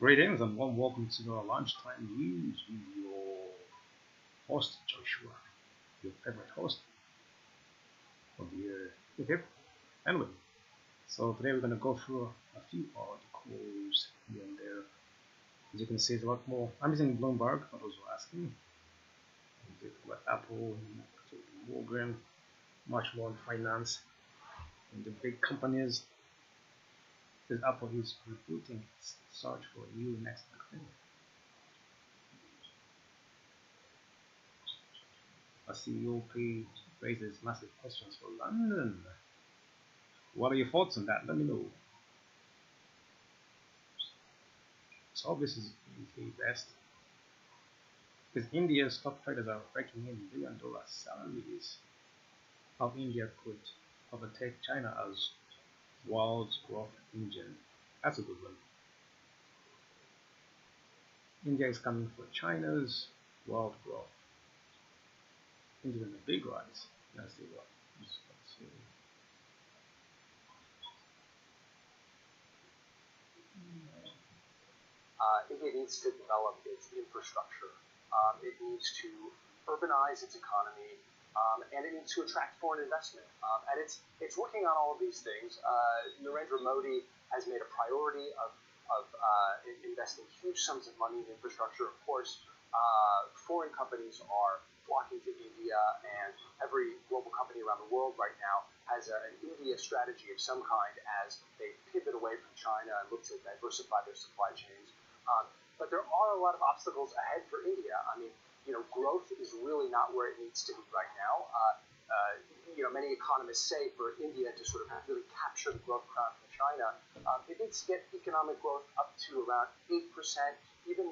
Greetings and warm welcome to the Lunchtime News with your host Joshua, your favorite host of the hip. Anyway, so today we're going to go through a few articles here and there. As you can see, it's a lot more. I'm using Bloomberg, for those who are asking. Got Apple, Morgan, much more on finance and the big companies. Says Apple is rebooting its search for a new next big thing. A CEO raises massive questions for London. What are your thoughts on that? Let me know. So this is the best. Because India's top traders are raking in billion-dollar salaries. How India could overtake China as world's growth engine. That's a good one. India is coming for China's world growth. India's in a big rise. Let's see what. India needs to develop its infrastructure. It needs to urbanize its economy, and it needs to attract foreign investment. And it's working on all of these things. Narendra Modi has made a priority of investing huge sums of money in infrastructure. Of course, foreign companies are flocking to India, and every global company around the world right now has an India strategy of some kind as they pivot away from China and look to diversify their supply chains. But there are a lot of obstacles ahead for India. I mean, growth is really not where it needs to be right now. Many economists say for India to sort of really capture the growth crown from China, it needs to get economic growth up to around 8%, even 9%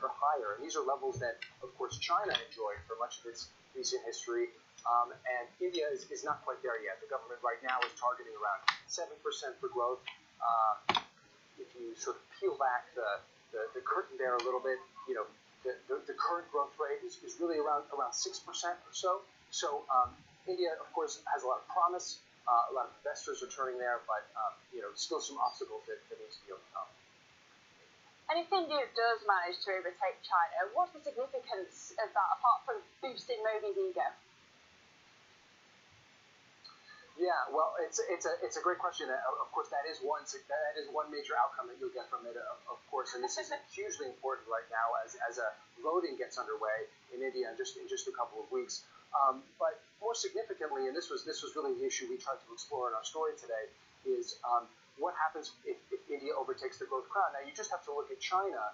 or higher. And these are levels that, of course, China enjoyed for much of its recent history. And India is not quite there yet. The government right now is targeting around 7% for growth. If you sort of peel back the curtain there a little bit, the current growth rate is really around 6% or so. So India, of course, has a lot of promise. A lot of investors are turning there, but still some obstacles that need to be overcome. And if India does manage to overtake China, what's the significance of that apart from boosting Modi's ego? Yeah, well, it's a great question. Of course, that is one major outcome that you'll get from it. Of course, and this is hugely important right now as voting gets underway in India in just a couple of weeks. But more significantly, and this was really the issue we tried to explore in our story today, is what happens if India overtakes the growth crown. Now, you just have to look at China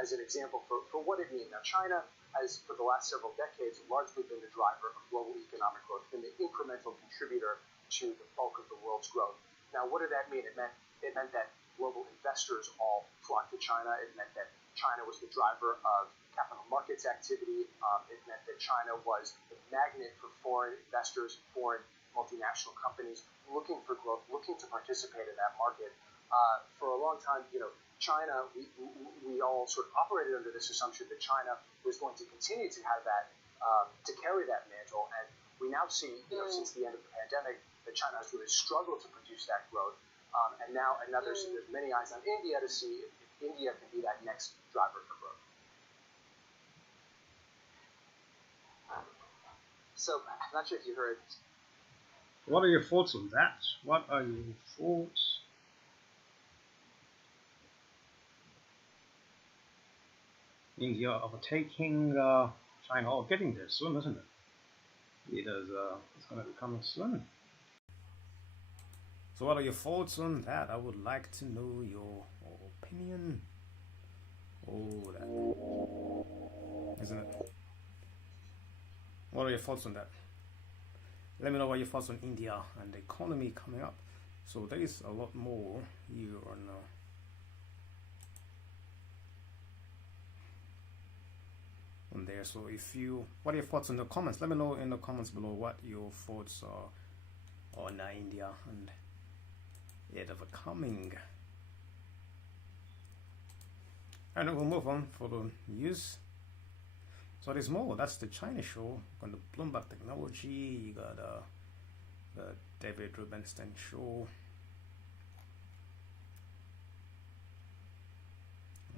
as an example for what it means. Now, China has, for the last several decades, largely been the driver of global economic growth, been the incremental contributor to the bulk of the world's growth. Now, what did that mean? It meant that global investors all flocked to China. It meant that China was the driver of capital markets activity. It meant that China was a magnet for foreign investors, foreign multinational companies looking for growth, looking to participate in that market. For a long time, China, we all sort of operated under this assumption that China was going to continue to have that, to carry that mantle. And we now see, since the end of the pandemic, that China has really struggled to produce that growth. And now there's many eyes on India to see if India can be that next driver for growth. So I'm not sure if you heard. What are your thoughts on that? What are your thoughts? India overtaking China, or getting there soon, isn't it? It's going to be coming soon. So what are your thoughts on that? I would like to know your opinion. Oh, that, isn't it? What are your thoughts on that? Let me know what your thoughts on India and the economy coming up. So there is a lot more here on there. So what are your thoughts on the comments? Let me know in the comments below what your thoughts are on India and it overcoming. And then we'll move on for the news. So there's more. That's the China show on the Bloomberg Technology. You got the David Rubenstein show.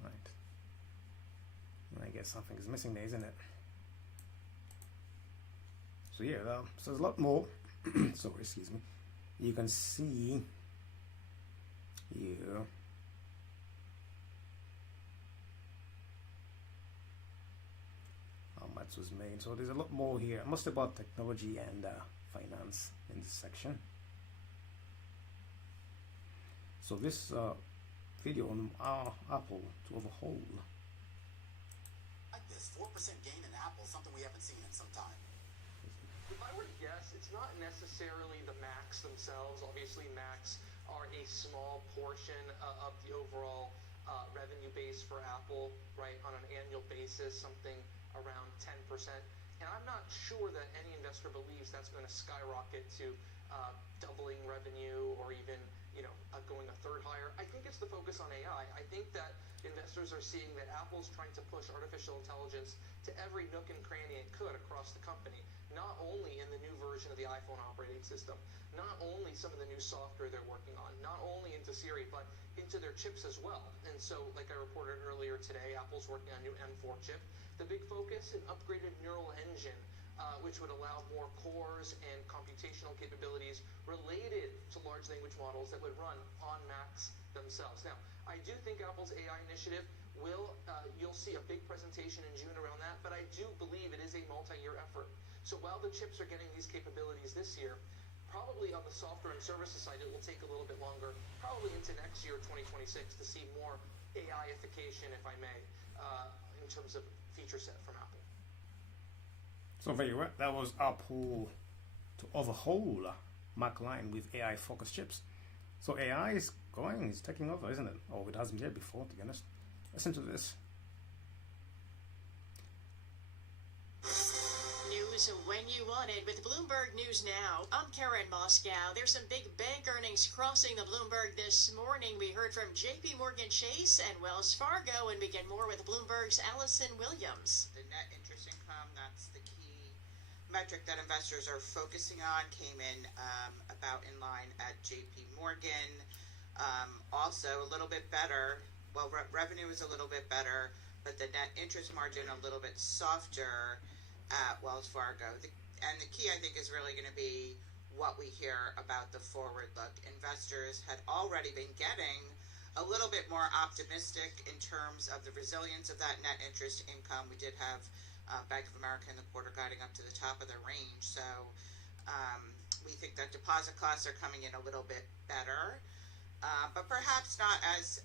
Right. I guess something is missing there, isn't it? So yeah, so there's a lot more. So excuse me. You can see here. How much was made. So there's a lot more here, mostly about technology and finance in this section. So this video on Apple to overhaul. Like this 4% gain in Apple, something we haven't seen in some time. If I were to guess, it's not necessarily the Macs themselves. Obviously, Macs are a small portion of the overall revenue base for Apple, right, on an annual basis, something around 10%. And I'm not sure that any investor believes that's going to skyrocket to doubling revenue or even, going a third higher. I think it's the focus on AI. I think that investors are seeing that Apple's trying to push artificial intelligence to every nook and cranny it could across the company, not only in the new version of the iPhone operating system, not only some of the new software they're working on, not only into Siri, but into their chips as well. And so, like I reported earlier today, Apple's working on a new M4 chip. The big focus, an upgraded neural engine, which would allow more cores and computational capabilities related to large language models that would run on Macs themselves. Now, I do think Apple's AI initiative you'll see a big presentation in June around that, but I do believe it is a multi-year effort. So while the chips are getting these capabilities this year, probably on the software and services side, it will take a little bit longer, probably into next year, 2026, to see more AI-ification, if I may, in terms of feature set from Apple. So very well, that was Apple to overhaul Mac line with AI-focused chips. So AI is it's taking over, isn't it? Oh, it hasn't yet before, to be honest. Listen to this. News when you want it with Bloomberg News Now. I'm Karen Moscow. There's some big bank earnings crossing the Bloomberg this morning. We heard from JP Morgan Chase and Wells Fargo, and begin more with Bloomberg's Allison Williams. The net interest income, that's the key metric that investors are focusing on, came in about in line at JP Morgan. Also a little bit better. Well, revenue is a little bit better, but the net interest margin a little bit softer at Wells Fargo. And the key, I think, is really going to be what we hear about the forward look. Investors had already been getting a little bit more optimistic in terms of the resilience of that net interest income. We did have Bank of America in the quarter guiding up to the top of their range. So we think that deposit costs are coming in a little bit better, but perhaps not as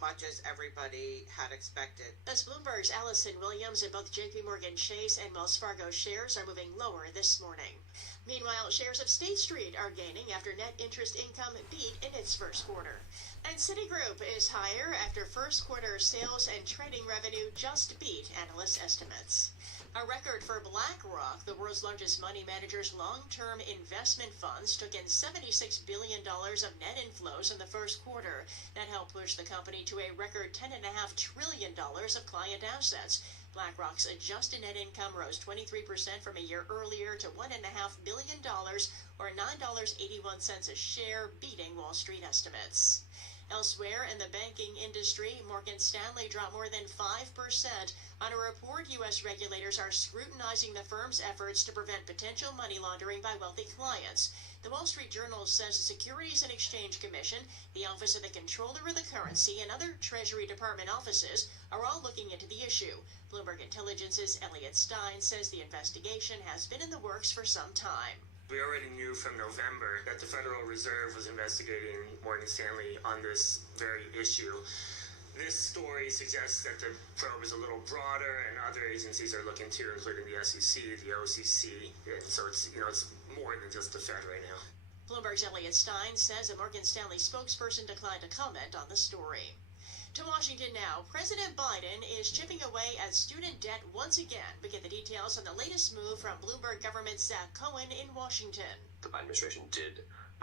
much as everybody had expected. That's Bloomberg's Allison Williams, and both JP Morgan Chase and Wells Fargo shares are moving lower this morning. Meanwhile, shares of State Street are gaining after net interest income beat in its first quarter. And Citigroup is higher after first quarter sales and trading revenue just beat analyst estimates. A record for BlackRock, the world's largest money manager's long-term investment funds, took in $76 billion of net inflows in the first quarter. That helped push the company to a record $10.5 trillion of client assets. BlackRock's adjusted net income rose 23% from a year earlier to $1.5 billion, or $9.81 a share, beating Wall Street estimates. Elsewhere in the banking industry, Morgan Stanley dropped more than 5% on a report U.S. regulators are scrutinizing the firm's efforts to prevent potential money laundering by wealthy clients. The Wall Street Journal says the Securities and Exchange Commission, the Office of the Comptroller of the Currency, and other Treasury Department offices are all looking into the issue. Bloomberg Intelligence's Elliot Stein says the investigation has been in the works for some time. We already knew from November that the Federal Reserve was investigating Morgan Stanley on this very issue. This story suggests that the probe is a little broader, and other agencies are looking too, including the SEC, the OCC, and so it's more than just the Fed right now. Bloomberg's Elliot Stein says a Morgan Stanley spokesperson declined to comment on the story. To Washington now, President Biden is chipping away at student debt once again. We get the details on the latest move from Bloomberg government Zach Cohen in Washington. The Biden administration did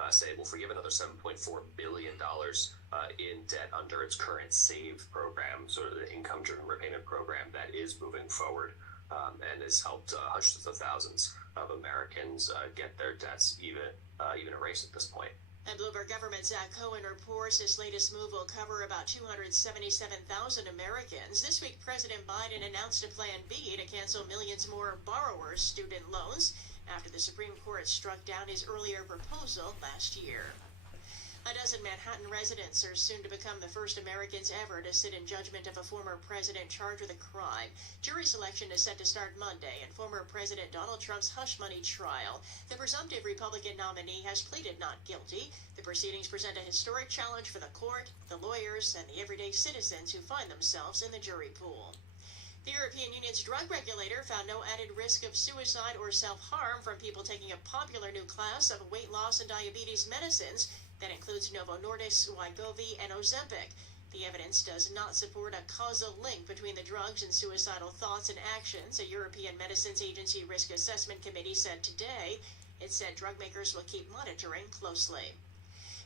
say it will forgive another $7.4 billion in debt under its current SAVE program, sort of the income-driven repayment program that is moving forward and has helped hundreds of thousands of Americans get their debts even erased at this point. And Bloomberg government Zach Cohen reports this latest move will cover about 277,000 Americans. This week, President Biden announced a plan B to cancel millions more borrowers' student loans after the Supreme Court struck down his earlier proposal last year. A dozen Manhattan residents are soon to become the first Americans ever to sit in judgment of a former president charged with a crime. Jury selection is set to start Monday in former President Donald Trump's hush money trial. The presumptive Republican nominee has pleaded not guilty. The proceedings present a historic challenge for the court, the lawyers, and the everyday citizens who find themselves in the jury pool. The European Union's drug regulator found no added risk of suicide or self-harm from people taking a popular new class of weight loss and diabetes medicines that includes Novo Nordisk's Wegovy and Ozempic. The evidence does not support a causal link between the drugs and suicidal thoughts and actions, a European Medicines Agency Risk Assessment Committee said today. It said drug makers will keep monitoring closely.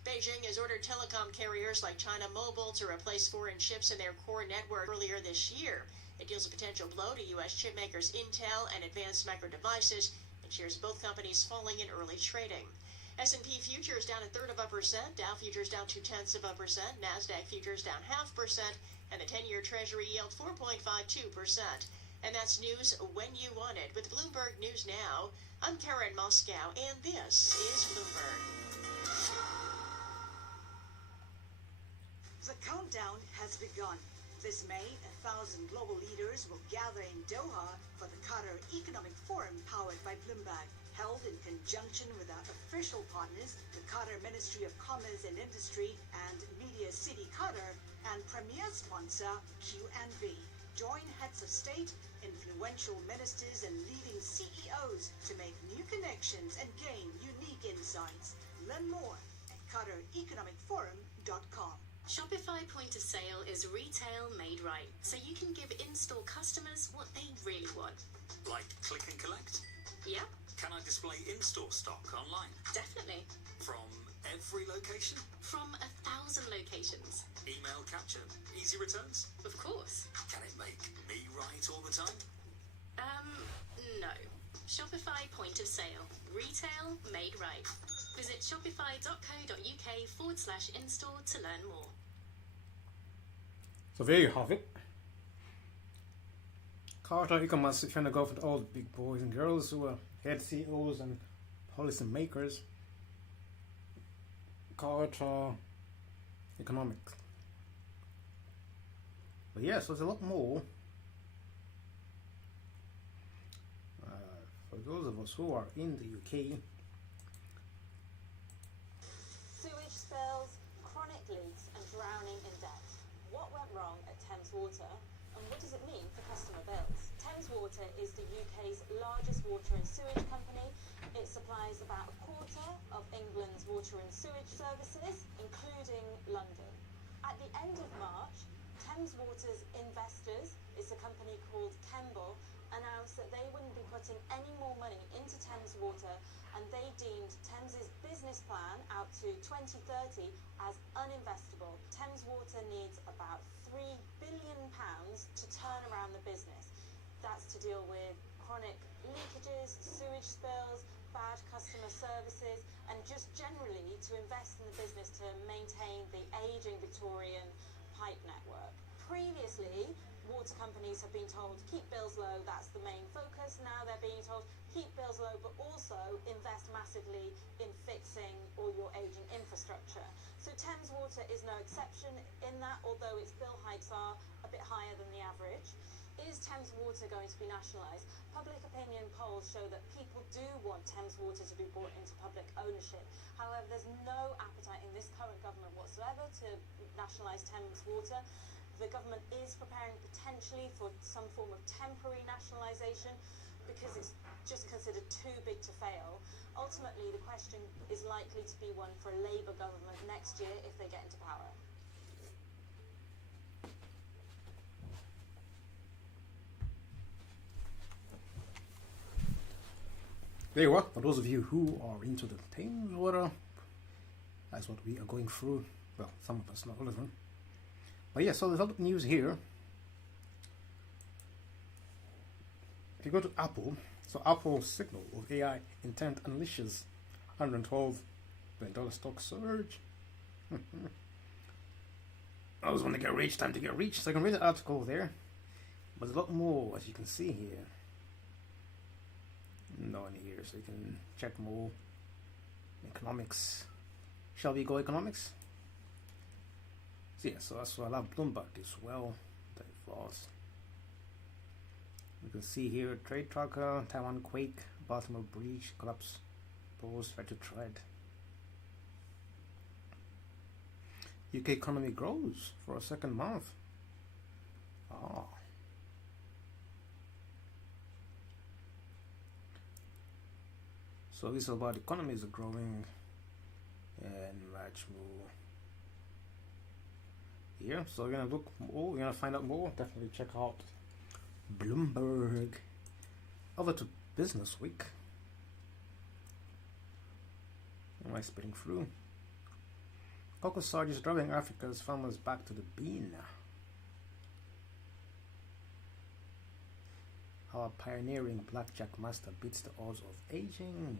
Beijing has ordered telecom carriers like China Mobile to replace foreign chips in their core network earlier this year. It deals a potential blow to U.S. chip makers Intel and Advanced Micro Devices, and shares both companies falling in early trading. S&P futures down 0.33%, Dow futures down 0.2%, NASDAQ futures down 0.5%, and the 10-year Treasury yield 4.52%. And that's news when you want it. With Bloomberg News Now, I'm Karen Moscow, and this is Bloomberg. The countdown has begun. This May, 1,000 global leaders will gather in Doha for the Qatar Economic Forum powered by Bloomberg, held in conjunction with our official partners, the Qatar Ministry of Commerce and Industry and Media City Qatar, and premier sponsor QNB. Join heads of state, influential ministers, and leading CEOs to make new connections and gain unique insights. Learn more at QatarEconomicForum.com. Shopify Point of Sale is retail made right, so you can give in-store customers what they really want. Like click and collect? Yep. Can I display in-store stock online? Definitely. From every location? From 1,000 locations. Email capture? Easy returns? Of course. Can it make me right all the time? No. Shopify Point of Sale. Retail made right. Visit shopify.co.uk/in-store to learn more. So there you have it. Qatar e-commerce is trying to go for all the big boys and girls who are head CEOs and policy makers. Qatar economics. But yes, there's a lot more those of us who are in the UK, Sewage spills, chronic leaks and drowning in debt. What went wrong at Thames Water and what does it mean for customer bills? Thames Water is the UK's largest water and sewage company. It supplies about a quarter of England's water and sewage services, including London. At the end of March, Thames Water's investors, it's a company called Kemble, announced that they wouldn't be putting any more money into Thames Water, and they deemed Thames's business plan out to 2030 as uninvestable. Thames Water needs about £3 billion to turn around the business. That's to deal with chronic leakages, sewage spills, bad customer services, and just generally to invest in the business to maintain the aging Victorian pipe network. Previously, water companies have been told keep bills low, that's the main focus. Now they're being told keep bills low but also invest massively in fixing all your aging infrastructure. So Thames Water is no exception in that, although its bill hikes are a bit higher than the average. Is Thames Water going to be nationalised? Public opinion polls show that people do want Thames Water to be brought into public ownership. However, there's no appetite in this current government whatsoever to nationalise Thames Water. The government is preparing potentially for some form of temporary nationalisation because it's just considered too big to fail. Ultimately, the question is likely to be one for a Labour government next year if they get into power. there you are. For those of you who are into the Thames Water, that's what we are going through. Well, some of us, not all of them. But yeah, so there's a lot of news here. If you go to Apple, so Apple's signal of AI intent unleashes $112 billion stock surge. I always want to get rich, time to get rich. So I can read the article there. But there's a lot more, as you can see here. No one here, so you can check more. Economics. Shall we go economics? So yeah, so that's why I love Bloomberg as well. Diverse. You can see here trade tracker, Taiwan quake, Baltimore breach, collapse, pause, ready to trade. UK economy grows for a second month. Ah. So this is about economies are growing and much more. Here, so we're gonna look more, we're gonna find out more. Definitely check out Bloomberg. Over to Business Week. Am I spitting through? Cocoa surge is driving Africa's farmers back to the bean. Our pioneering blackjack master beats the odds of aging.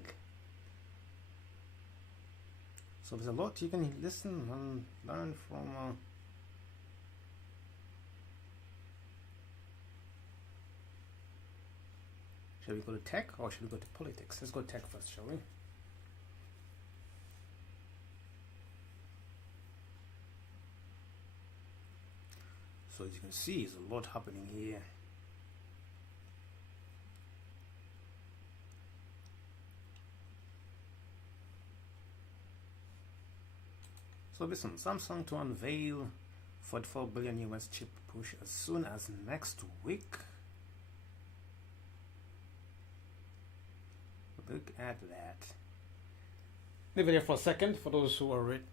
So there's a lot you can listen and learn from. Shall we go to tech or should we go to politics? Let's go tech first, shall we? So as you can see, there's a lot happening here. So listen, Samsung to unveil 44 billion US chip push as soon as next week. Look at that. Leave it there for a second for those who are ready.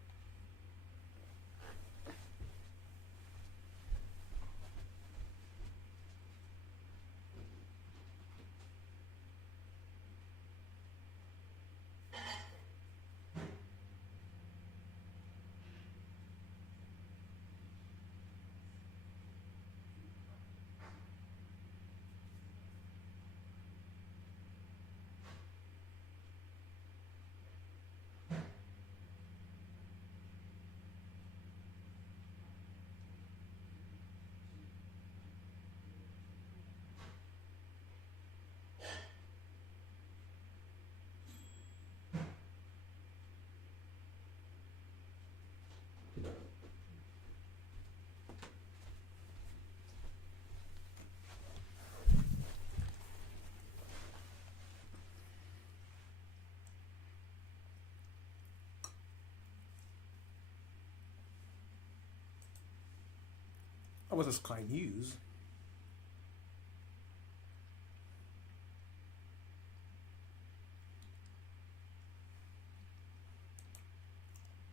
was a Sky News.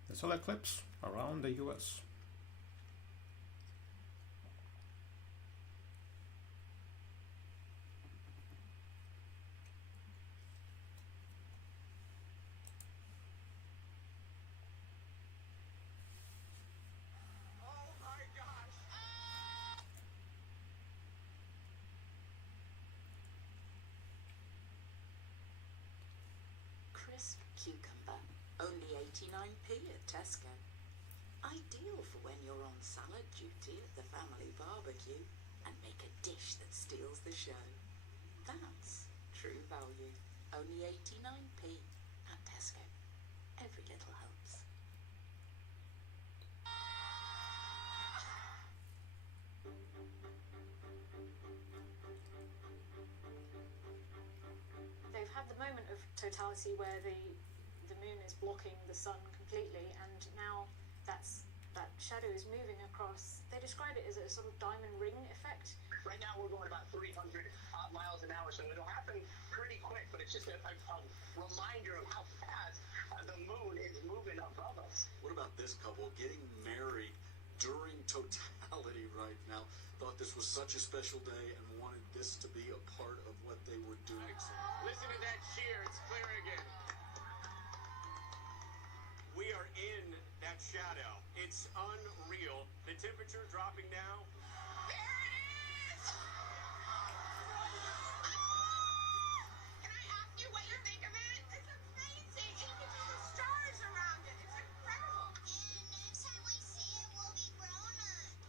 The solar eclipse around the US. Crisp cucumber, only 89p at Tesco. Ideal for when you're on salad duty at the family barbecue and make a dish that steals the show. That's true value. Only 89p at Tesco. Every little helps. They've had the moment of totality where the moon is blocking the sun completely, and now that shadow is moving across. They describe it as a sort of diamond ring effect. Right now we're going about 300 miles an hour, so it'll happen pretty quick, but it's just a reminder of how fast the moon is moving above us. What about this couple getting married during totality right now? Thought this was such a special day and wanted this to be a part of what they were doing. Listen to that cheer. It's clear again. We are in that shadow. It's unreal. The temperature dropping now. There it is! Can I ask you what you think of it? It's amazing. And you can see the stars around it. It's incredible. And next time we see it, we'll be grown-ups.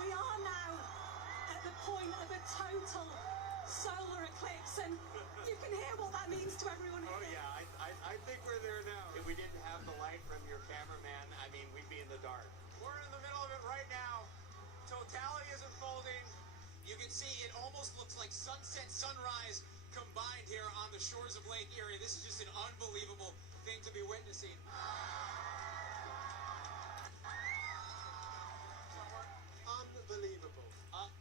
We are now at the point of a total solar eclipse, and you can hear what that means to everyone here. Oh yeah, I think we're there now. If we didn't have the light from your cameraman, I mean, we'd be in the dark. We're in the middle of it right now. Totality is unfolding. You can see it almost looks like sunset, sunrise combined here on the shores of Lake Erie. This is just an unbelievable thing to be witnessing. Unbelievable.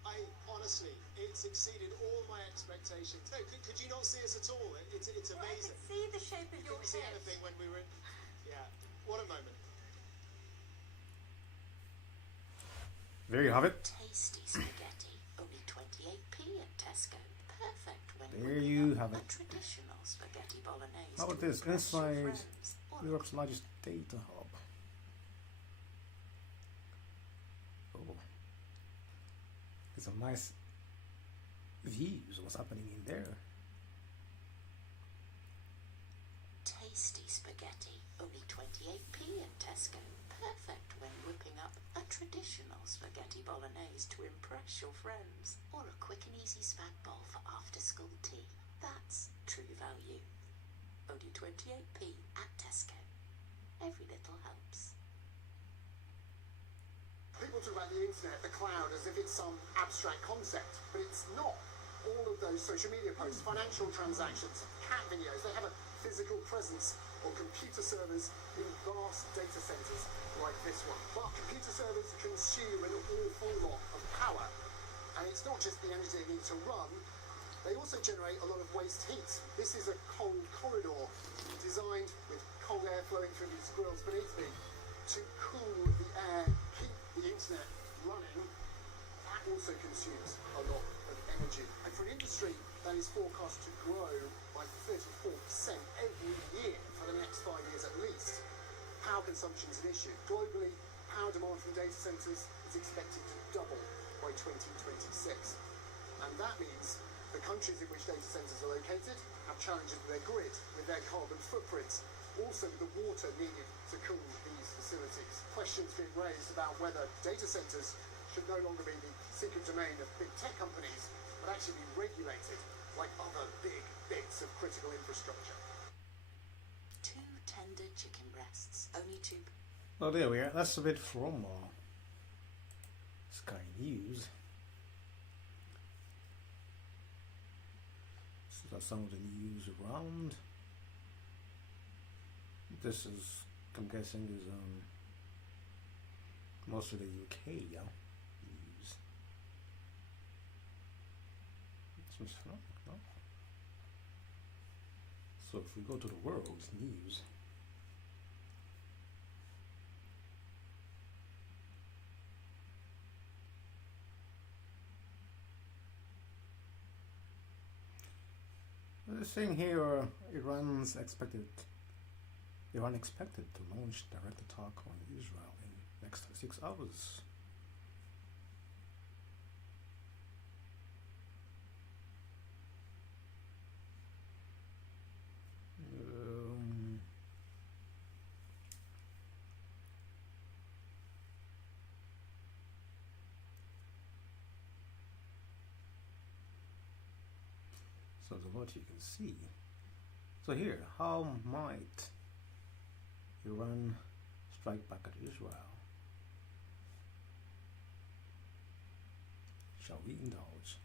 I honestly, it's exceeded all my expectations. No, could you not see us at all? It's amazing. Well, I can see the shape of your Couldn't see head. anything when we were in. Yeah, what a moment. There you have it. Tasty spaghetti, only 28p at Tesco. Perfect when There you have a it. traditional spaghetti bolognese. How about to this? impress your Inside friends or Europe's largest data hub. Oh. There's some nice views of what's happening in there. tasty spaghetti, only 28p at Tesco. Perfect when whipping up a traditional spaghetti bolognese to impress your friends, or a quick and easy spag bowl for after-school tea. That's true value. Only 28p at Tesco. Every little helps. People talk about the internet, the cloud, as if it's some abstract concept, but it's not. All of those social media posts, financial transactions, cat videos, they have a physical presence on computer servers in vast data centers like this one. But computer servers consume an awful lot of power, and it's not just the energy they need to run, they also generate a lot of waste heat. This is a cold corridor designed with cold air flowing through these grills beneath me to cool the air, keep the internet running. That also consumes a lot of energy. And for an industry that is forecast to grow by 34% every year for the next 5 years at least, power consumption is an issue. Globally, power demand from data centers is expected to double by 2026. And that means the countries in which data centers are located have challenges with their grid, with their carbon footprints, also with the water needed to cool these facilities. Questions being raised about whether data centers should no longer be the secret domain of big tech companies, but actually be regulated like other big bits of critical infrastructure. 2 tender chicken breasts, only 2. Well, there we are. That's a bit from Sky News. So that's some of the news around. This is, I'm guessing, is mostly the UK news. No. So if we go to the world's news, the thing here, Iran expected to launch direct attack on Israel in next 6 hours. So the what you can see. So here, how might Iran strike back at Israel? Shall we indulge?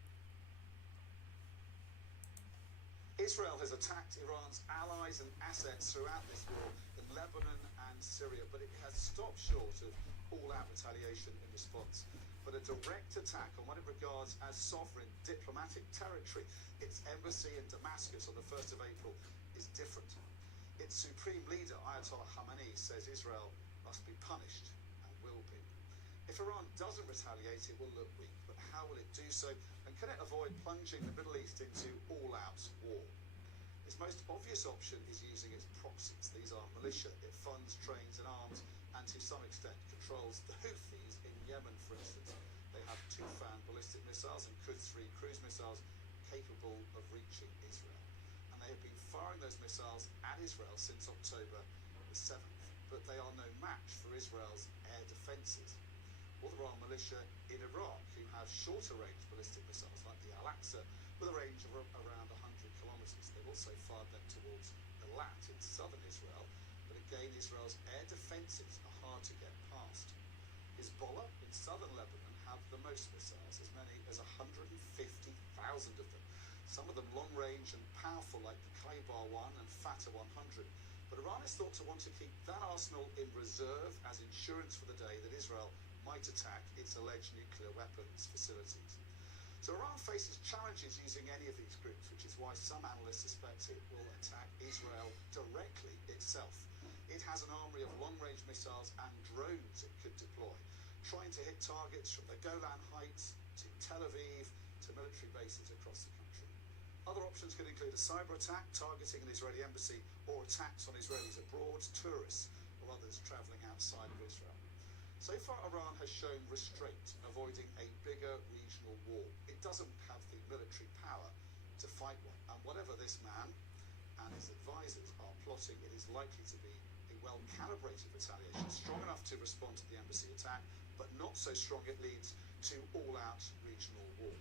Israel has attacked Iran's allies and assets throughout this war in Lebanon and Syria, but it has stopped short of all-out retaliation in response. But a direct attack on what it regards as sovereign diplomatic territory, its embassy in Damascus on the 1st of April, is different. Its supreme leader, Ayatollah Khamenei, says Israel must be punished and will be. If Iran doesn't retaliate, it will look weak, but how will it do so? And can it avoid plunging the Middle East into all-out war? Its most obvious option is using its proxies. These are militia. It funds, trains and arms, and to some extent controls the Houthis in Yemen, for instance. They have Tufan ballistic missiles and Quds 3 cruise missiles capable of reaching Israel. And they have been firing those missiles at Israel since October the 7th. But they are no match for Israel's air defences. Or there are militia in Iraq who have shorter range ballistic missiles like the Al-Aqsa with a range of around 100 kilometres. They've also fired them towards Eilat in southern Israel, but again Israel's air defences are hard to get past. Hezbollah in southern Lebanon have the most missiles, as many as 150,000 of them. Some of them long range and powerful like the Khaybar 1 and Fatah 100. But Iran is thought to want to keep that arsenal in reserve as insurance for the day that Israel might attack its alleged nuclear weapons facilities. So Iran faces challenges using any of these groups, which is why some analysts suspect it will attack Israel directly itself. It has an armory of long-range missiles and drones it could deploy, trying to hit targets from the Golan Heights to Tel Aviv to military bases across the country. Other options could include a cyber attack targeting an Israeli embassy or attacks on Israelis abroad, tourists or others travelling outside of Israel. So far, Iran has shown restraint, avoiding a bigger regional war. It doesn't have the military power to fight one. And whatever this man and his advisors are plotting, it is likely to be a well-calibrated retaliation, strong enough to respond to the embassy attack, but not so strong it leads to all-out regional war.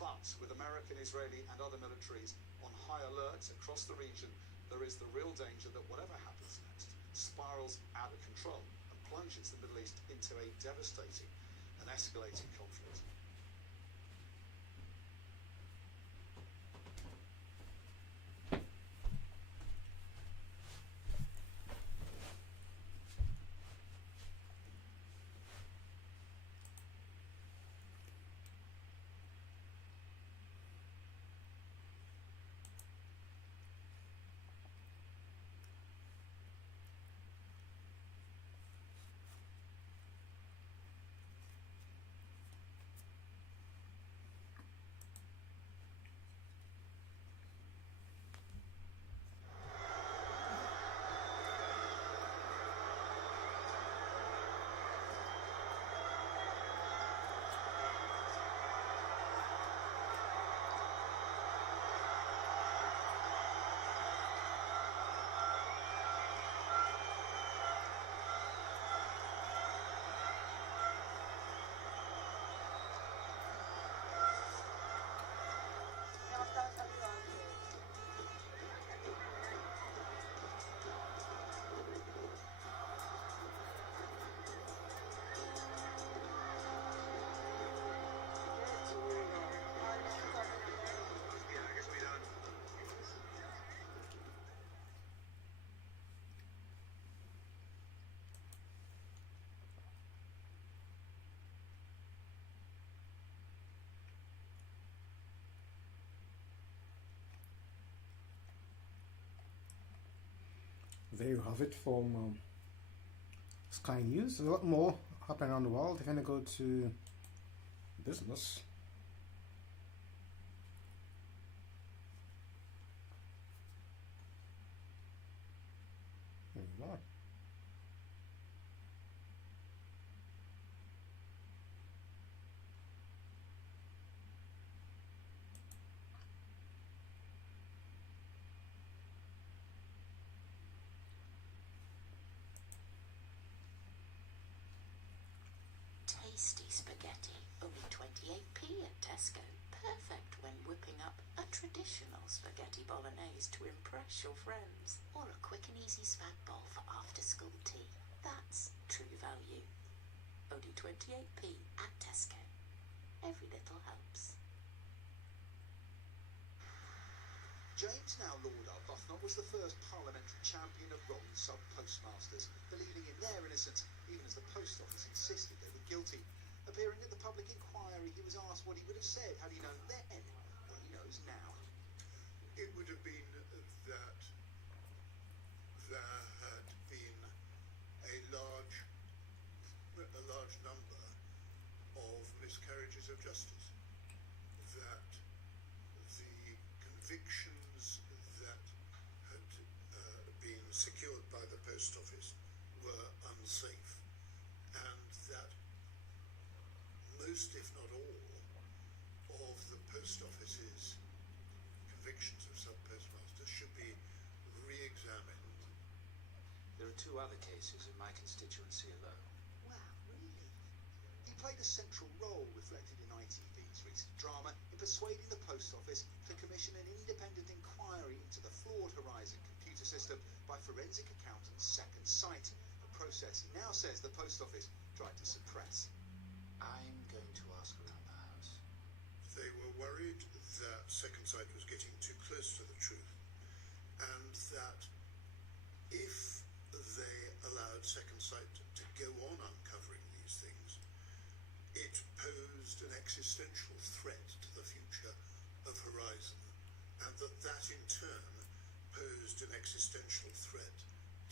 But with American, Israeli and other militaries on high alert across the region, there is the real danger that whatever happens next spirals out of control and plunges the Middle East into a devastating and escalating conflict. There you have it from Sky News. There's a lot more happening around the world. If you want to go to business, there you are. Tasty spaghetti, only 28p at Tesco. Perfect when whipping up a traditional spaghetti bolognese to impress your friends. Or a quick and easy spag bowl for after-school tea. That's true value. Only 28p at Tesco. Every little helps. James now Lord Arbuthnot was the first parliamentary champion of wrong sub-postmasters, believing in their innocence even as the post office insisted they were guilty. Appearing at the public inquiry, he was asked what he would have said had he known then what he knows now. It would have been that there had been a large number of miscarriages of justice, that the convictions that had been secured by the post office were unsafe, and that most, if not all, of the post office's convictions of sub-postmasters should be re-examined. There are 2 other cases in my constituency alone. Wow, really? He played a central role, reflected in ITV's recent drama, in persuading the post office to commission an independent inquiry into the flawed Horizon computer system by forensic accountant Second Sight, a process he now says the post office tried to suppress. I'm going to ask around the house. They were worried that Second Sight was getting too close to the truth, and that if they allowed Second Sight to go on uncovering these things, it posed an existential threat to the future of Horizon, and that in turn posed an existential threat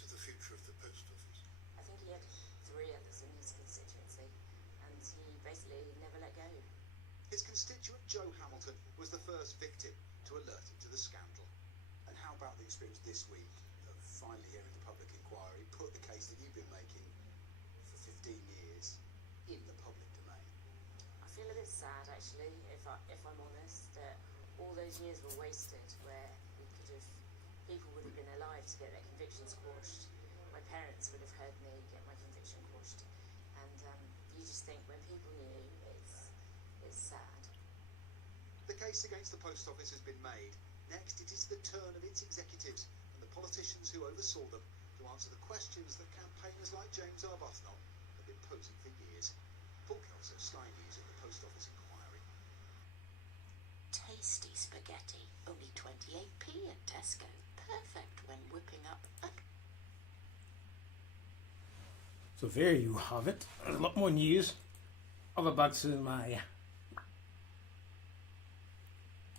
to the future of the post office. I think he had 3 others in his constituency, and he basically never let go. His constituent Joe Hamilton was the first victim to alert him to the scandal. And how about the experience this week of finally hearing the public inquiry put the case that you've been making for 15 years in the public domain? I feel a bit sad, actually, if I'm honest, that all those years were wasted where people would have been alive to get their convictions quashed. My parents would have heard me get my conviction quashed, and you just think when people knew, it's sad. The case against the post office has been made. Next, it is the turn of its executives and the politicians who oversaw them to answer the questions that campaigners like James Arbuthnot have been posing for years. Paul Kelso, Sky News at the post office inquiry. Tasty spaghetti, only 28p at Tesco. Perfect when whipping up a... So there you have it. There's a lot more news. I'll be back to my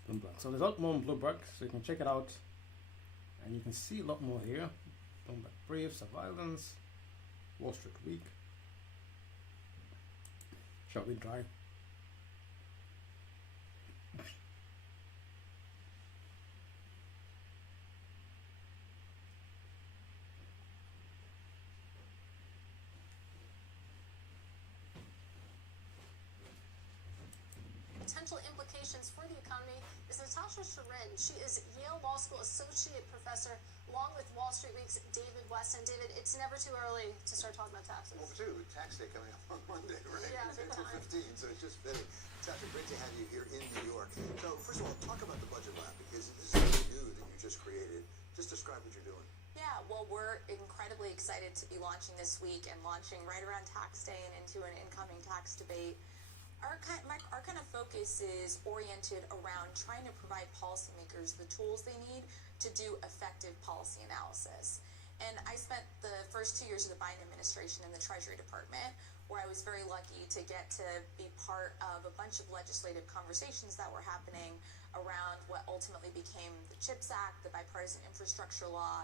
Bloomberg. So there's a lot more on Bloomberg, so you can check it out. And you can see a lot more here. Bloomberg Brief, Surveillance, Wall Street Week. Shall we try? Potential implications for the economy is Natasha Sharin. She is Yale Law School Associate Professor, along with Wall Street Week's David Weston. David, it's never too early to start talking about taxes. Well, too, tax day coming up on Monday, right? Yeah, it's April 15, so it's just fitting. Natasha, great to have you here in New York. So, first of all, talk about the budget lab, because this is something new that you just created. Just describe what you're doing. Yeah, well, we're incredibly excited to be launching this week and launching right around tax day and into an incoming tax debate. Our kind of focus is oriented around trying to provide policymakers the tools they need to do effective policy analysis. And I spent the first 2 years of the Biden administration in the Treasury Department, where I was very lucky to get to be part of a bunch of legislative conversations that were happening around what ultimately became the CHIPS Act, the Bipartisan Infrastructure Law,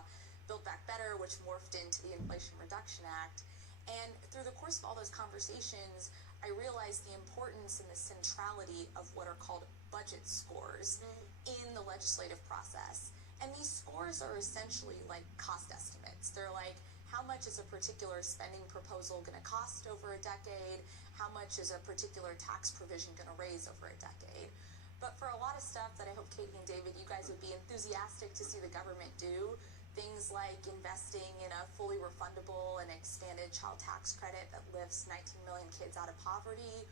Build Back Better, which morphed into the Inflation Reduction Act. And through the course of all those conversations, I realized the importance and the centrality of what are called budget scores in the legislative process. And these scores are essentially like cost estimates. They're like, how much is a particular spending proposal going to cost over a decade? How much is a particular tax provision going to raise over a decade? But for a lot of stuff that I hope Katie and David, you guys would be enthusiastic to see the government do, things like investing in a fully refundable and expanded child tax credit that lifts 19 million kids out of poverty,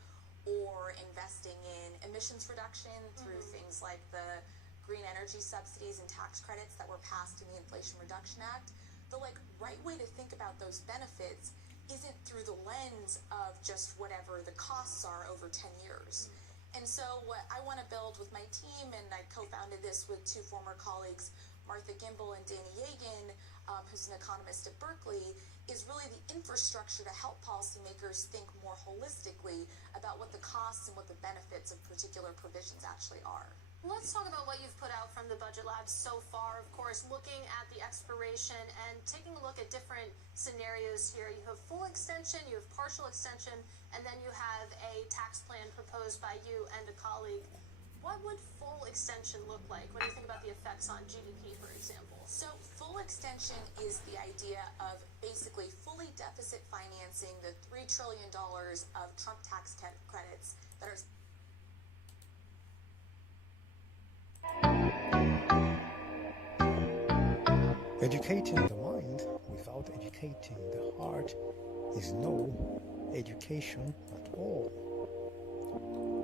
or investing in emissions reduction through things like the green energy subsidies and tax credits that were passed in the Inflation Reduction Act. The right way to think about those benefits isn't through the lens of just whatever the costs are over 10 years. And so what I want to build with my team, and I co-founded this with two former colleagues, Martha Gimbel and Danny Yegan, who's an economist at Berkeley, is really the infrastructure to help policymakers think more holistically about what the costs and what the benefits of particular provisions actually are. Let's talk about what you've put out from the Budget Lab so far. Of course, looking at the expiration and taking a look at different scenarios here. You have full extension, you have partial extension, and then you have a tax plan proposed by you and a colleague. What would full extension look like? What do you think about the effects on GDP, for example? So full extension is the idea of basically fully deficit financing the $3 trillion of Trump tax credits that are... Educating the mind without educating the heart is no education at all.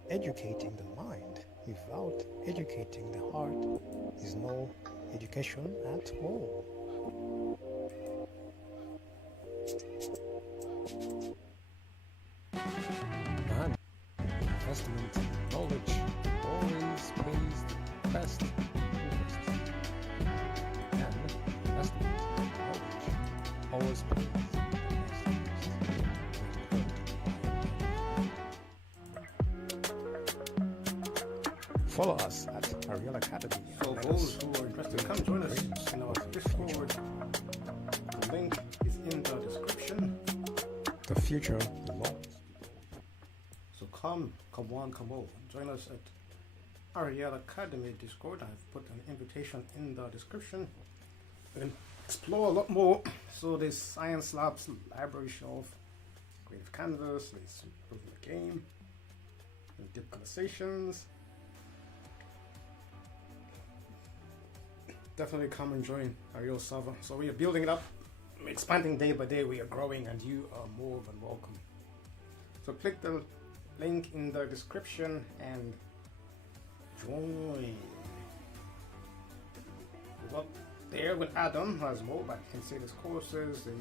Educating the mind without educating the heart is no education at all. And investment in knowledge always pays the best interest. And investment in knowledge always pays the best interest. Follow us at Ariyel Academy. For those who are interested, come join us in our Discord. The link is in the description. The future belongs. So come all. Join us at Ariyel Academy Discord. I've put an invitation in the description. And explore a lot more. So there's science labs, library shelf, creative canvas, let's improve the game, and deep conversations. Definitely come and join Ariyel server. So we are building it up, expanding day by day. We are growing, and you are more than welcome. So click the link in the description and join. Well, there with Adam has more, but you can see there's courses, there's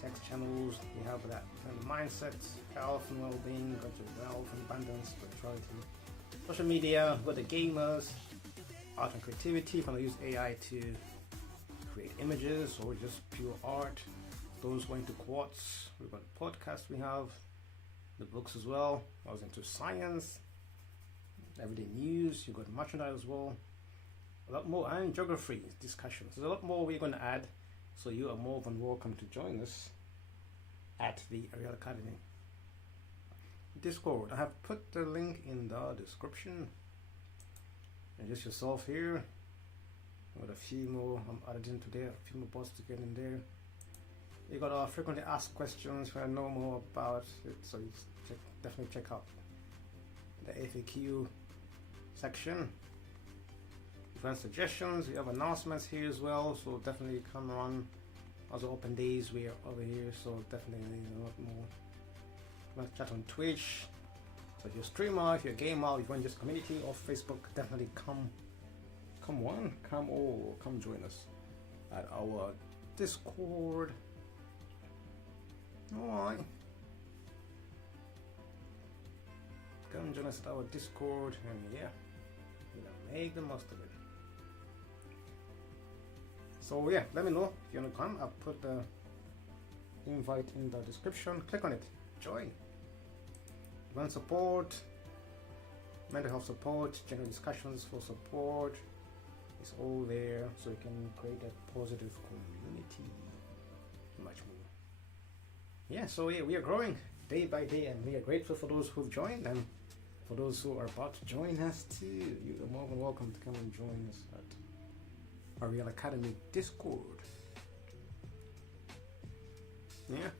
text channels. You have that kind of mindset, health and well-being, got your wealth and abundance, spirituality, social media, got the gamers, art and creativity. If you want to use AI to create images or just pure art, those going to quartz, we've got a podcast, we have the books as well. I was into science, everyday news, you've got merchandise as well, a lot more, and geography discussions. There's a lot more we're going to add, so you are more than welcome to join us at the Ariyel Academy Discord. I have put the link in the description. And just yourself here. Got a few more I'm added in today, a few more bots to get in there. You got our frequently asked questions if I know more about it, so you definitely check out the FAQ section. Event suggestions, we have announcements here as well, so definitely come around. Also open days, we are over here, so definitely a lot more. Let's chat on Twitch. So if you're a streamer, if you're a gamer, if you want just community or Facebook, definitely come join us at our Discord. Alright. Come join us at our Discord, and yeah, we're gonna make the most of it. So yeah, let me know if you wanna come. I'll put the invite in the description. Click on it. Join. Event support, mental health support, general discussions for support, It's all there, so you can create a positive community. Much more. Yeah, so yeah, we are growing day by day, and we are grateful for those who've joined, and for those who are about to join us too. You are more than welcome to come and join us at Ariyel Academy Discord. Yeah.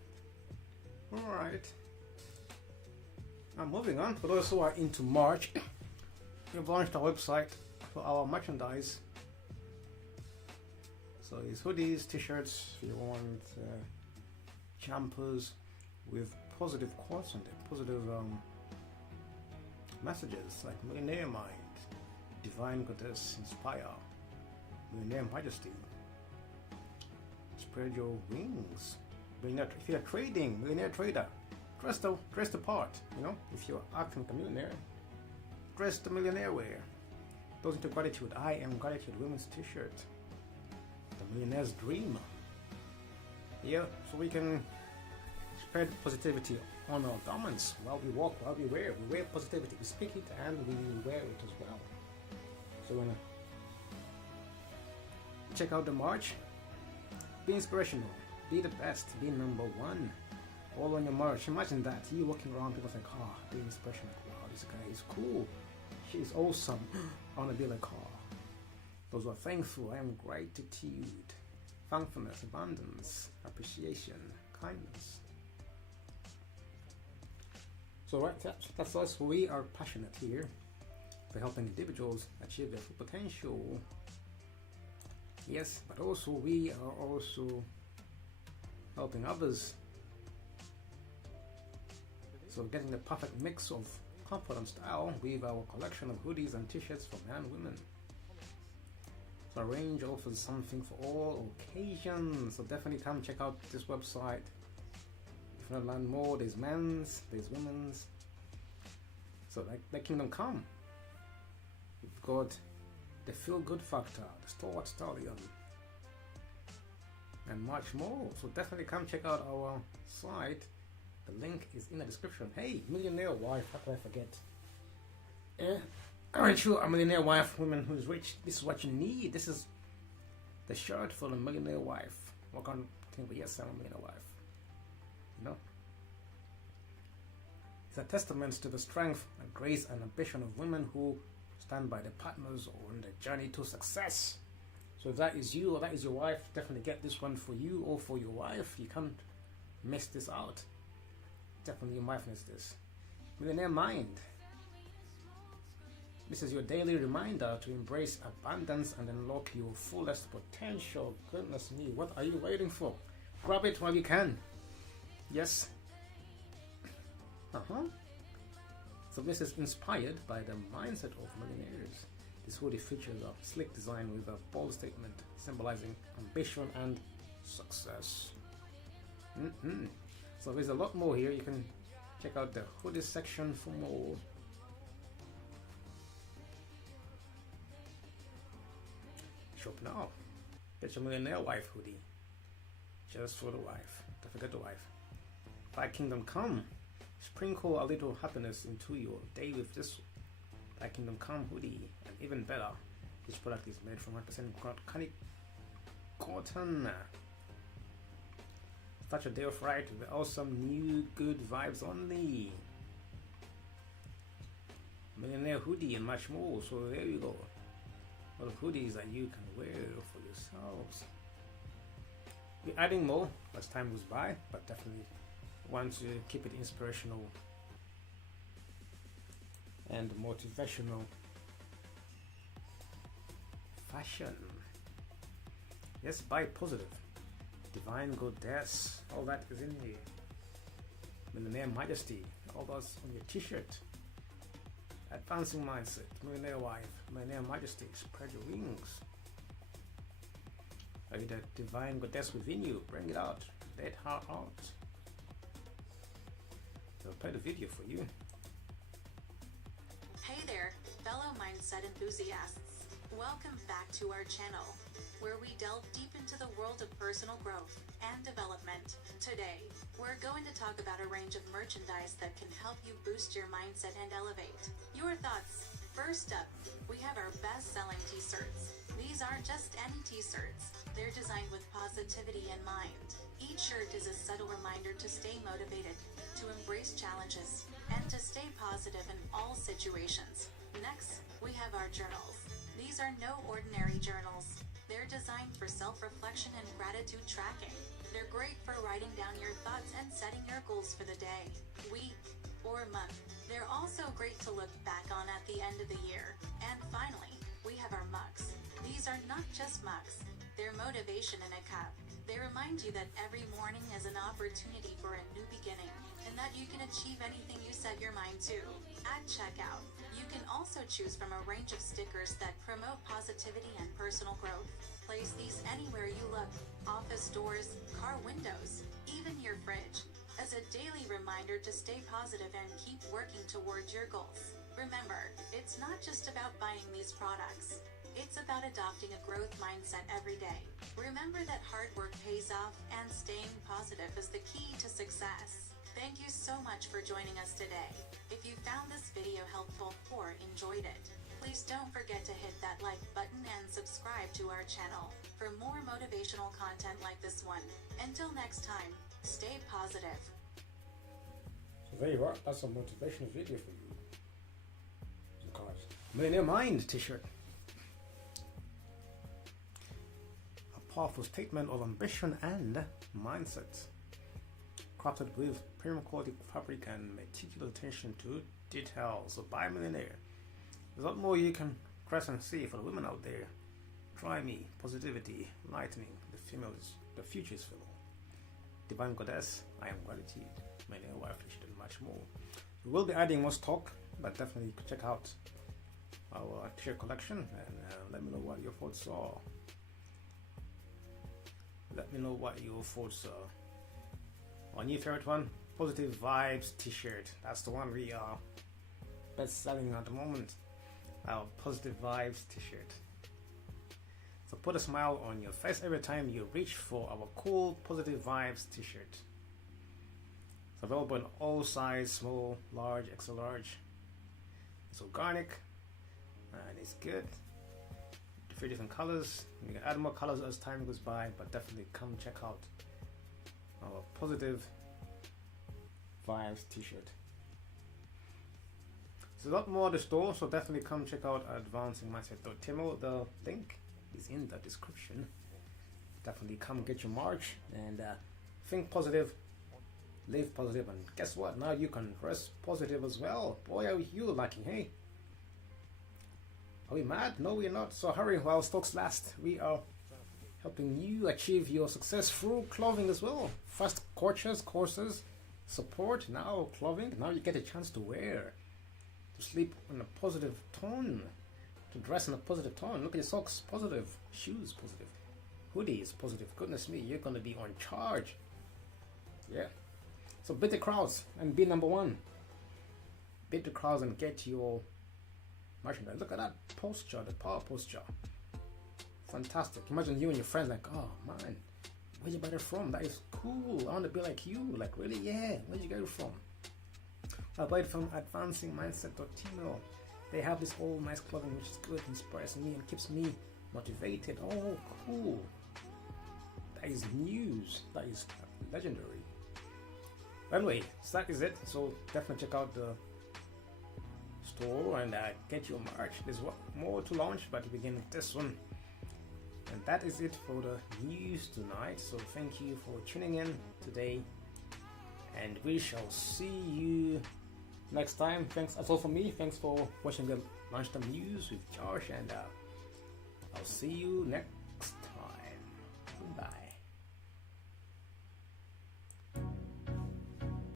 Alright. Now moving on, for those who are into March, we've launched our website for our merchandise. So it's hoodies, t-shirts, if you want jumpers with positive quotes on them, positive messages like Millionaire Mind, Divine Goddess, Inspire, Millionaire Majesty, Spread Your Wings. If you're trading, Millionaire Trader, dress the part, you know. If you're acting like a millionaire, dress the millionaire wear. Those into gratitude, I Am Gratitude women's t-shirt, the Millionaire's Dream. Yeah, so we can spread positivity on our garments while we walk, while we wear. We wear positivity, we speak it and we wear it as well. So when check out the march, be inspirational, be the best, be number one. All on your march. Imagine that, you walking around, people think, oh, be inspirational. Wow, this guy is cool. She's awesome. I want to be like her. Those who are thankful, I am gratitude, thankfulness, abundance, appreciation, kindness. So right, that's us. We are passionate here for helping individuals achieve their full potential. Yes, but also we are also helping others. So getting the perfect mix of comfort and style with our collection of hoodies and t-shirts for men and women. So our range offers something for all occasions. So definitely come check out this website. If you want to learn more, there's men's, there's women's. So like Kingdom Come. We've got the Feel Good Factor, the Stalwart Stallion, and much more. So definitely come check out our site. The link is in the description. Hey, millionaire wife, how could I forget? Aren't you a millionaire wife, woman who's rich? This is what you need. This is the shirt for the millionaire wife. Walk on, think, but yes, I'm a millionaire wife. You know? It's a testament to the strength and grace and ambition of women who stand by their partners on the journey to success. So if that is you or that is your wife, definitely get this one for you or for your wife. You can't miss this out. Definitely your wife needs this. Millionaire Mind. This is your daily reminder to embrace abundance and unlock your fullest potential. Goodness me, what are you waiting for? Grab it while you can. Yes. So this is inspired by the mindset of millionaires. This hoodie features a slick design with a bold statement symbolizing ambition and success. So there's a lot more here. You can check out the hoodie section for more. Shop now. Get your millionaire wife hoodie. Just for the wife. Don't forget the wife. Thy kingdom come. Sprinkle a little happiness into your day with this Thy Kingdom Come hoodie. And even better, this product is made from 100% organic cotton. Start your day off right with awesome new good vibes only. Millionaire hoodie and much more. So there you go. All the hoodies that you can wear for yourselves. We're adding more as time goes by, but definitely want to keep it inspirational and motivational fashion. Yes, buy positive. Divine Goddess, all that is in here. Millionaire Majesty, all those on your t-shirt. Advancing Mindset, Millionaire Wife, Millionaire Majesty, Spread Your Wings. Are you the Divine Goddess within you? Bring it out, let her out. I'll play the video for you. Hey there, fellow mindset enthusiasts. Welcome back to our channel, where we delve deep into the world of personal growth and development. Today, we're going to talk about a range of merchandise that can help you boost your mindset and elevate. Your thoughts? First up, we have our best-selling t-shirts. These just any t-shirts. They're designed with positivity in mind. Each shirt is a subtle reminder to stay motivated, to embrace challenges, and to stay positive in all situations. Next, we have our journals. These are no ordinary journals. They're designed for self-reflection and gratitude tracking. They're great for writing down your thoughts and setting your goals for the day, week, or month. They're also great to look back on at the end of the year. And finally, we have our mugs. These are not just mugs. They're motivation in a cup. They remind you that every morning is an opportunity for a new beginning, and that you can achieve anything you set your mind to. At checkout, you can also choose from a range of stickers that promote positivity and personal growth. Place these anywhere you look: office doors, car windows, even your fridge, as a daily reminder to stay positive and keep working towards your goals. Remember, it's not just about buying these products. It's about adopting a growth mindset every day. Remember that hard work pays off, and staying positive is the key to success. Thank you so much for joining us today. If you found this video helpful or enjoyed it, please don't forget to hit that like button and subscribe to our channel for more motivational content like this one. Until next time, stay positive. So there you are, that's a motivational video for you. Guys, Millionaire Mind t-shirt. A powerful statement of ambition and mindset. Crafted with premium quality fabric and meticulous attention to details. So buy Millionaire. There's a lot more you can dress and see for the women out there. Try me, positivity, lightening, the future is female. Divine Goddess, I am gratitude, many wife, and much more. We will be adding more stock, but definitely check out our t-shirt collection and let me know what your thoughts are. Let me know what your thoughts are. Our new favorite one, Positive Vibes t-shirt. That's the one we are best selling at the moment. Our Positive Vibes t-shirt. So put a smile on your face every time you reach for our cool Positive Vibes t-shirt. It's available in all sizes, small, large, extra large. It's organic and it's good. 3 different colors. You can add more colors as time goes by, but definitely come check out our Positive Vibes t-shirt. There's a lot more at the store, so definitely come check out advancingmindset.timo. The link is in the description. Definitely come get your march and think positive, live positive, and guess what? Now you can dress positive as well. Boy, are you lucky, hey? Are we mad? No, we're not. So hurry while stocks last. We are helping you achieve your success through clothing as well. First courses, support, now clothing. Now you get a chance to wear, to sleep in a positive tone, to dress in a positive tone. Look at your socks, positive. Shoes, positive. Hoodies, positive. Goodness me, you're going to be on charge. Yeah. So beat the crowds and be number one. Beat the crowds and get your merchandise. Look at that posture, the power posture. Fantastic. Imagine you and your friends like, oh man, where'd you buy that from? That is cool. I want to be like you. Like, really? Yeah. Where'd you get it from? I bought it from advancingmindset.timo. They have this old nice clothing which is good, inspires me and keeps me motivated. Oh, cool. That is news. That is legendary. Anyway, so that is it. So definitely check out the store and get your merch. There's more to launch, but we begin with this one. And that is it for the news tonight. So thank you for tuning in today, and we shall see you next time. Thanks, that's all from me. Thanks for watching the Lunchtime News with Josh, and I'll see you next